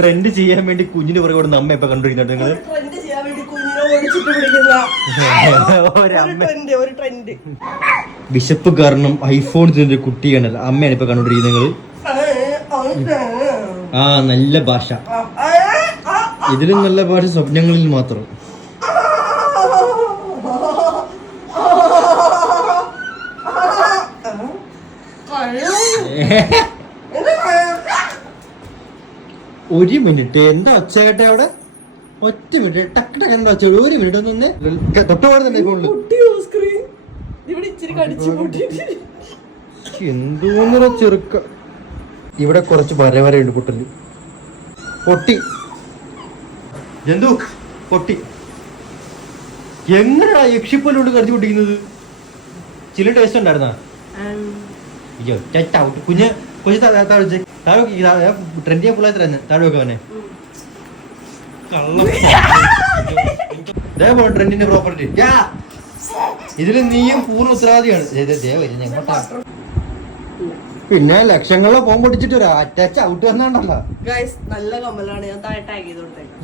Trend ചെയ്യാൻ വേണ്ടി കുഞ്ഞിന് പുറകെ നമ്മ ഇപ്പൊ കണ്ടിരിക്കുന്നുണ്ട് നിങ്ങള്. വിശപ്പ് കാരണം ഐഫോൺ തിന്നൊരു കുട്ടിയാണല്ലോ അമ്മയാണ് ഇപ്പൊ കണ്ടോണ്ടിരിക്കുന്നത് നിങ്ങള്. ആ നല്ല ഭാഷ, ഇതിലും നല്ല ഭാഷ സ്വപ്നങ്ങളിൽ മാത്രം. ഒരു മിനിറ്റ്, എന്താ ഒച്ച കേട്ടെ അവിടെ? ഒറ്റ മിനിറ്റ്, ടക്ക് ടക്ക് എന്താ ഒച്ച? ഒരു മിനിറ്റ് ഒന്ന് തൊട്ടുപാട് തന്നെ എന്തോന്നൊരു ചെറുക്ക. ഇവിടെ കുറച്ച് വരവരയുണ്ട് പൊട്ടല്. പൊട്ടി ജന്തു പൊട്ടി. എങ്ങനെയാ യക്ഷിപ്പോലോട് കടിച്ചു പൊട്ടിക്കുന്നത്? ചില ടേസ്റ്റ് ഉണ്ടായിരുന്നാ? കുഞ്ഞ് കുഞ്ഞ് ട്രെൻഡിയെ പിള്ളേർ തന്നെ താഴെ വെക്കവനെ. ട്രെൻഡിന്റെ പ്രോപ്പർട്ടി ഇതില് നീയും പൂർണ്ണ ഉത്തരവാദിയാണ്. പിന്നെ ലക്ഷങ്ങളെ ഫോൺ പൊട്ടിച്ചിട്ട് ഒരു അറ്റാച്ച് ഔട്ട് വന്നാണ്ടല്ലോ. നല്ല കമ്മലാണ്, ഞാൻ താഴെ ടാഗ് ചെയ്ത് കൊടുത്തേക്കാം.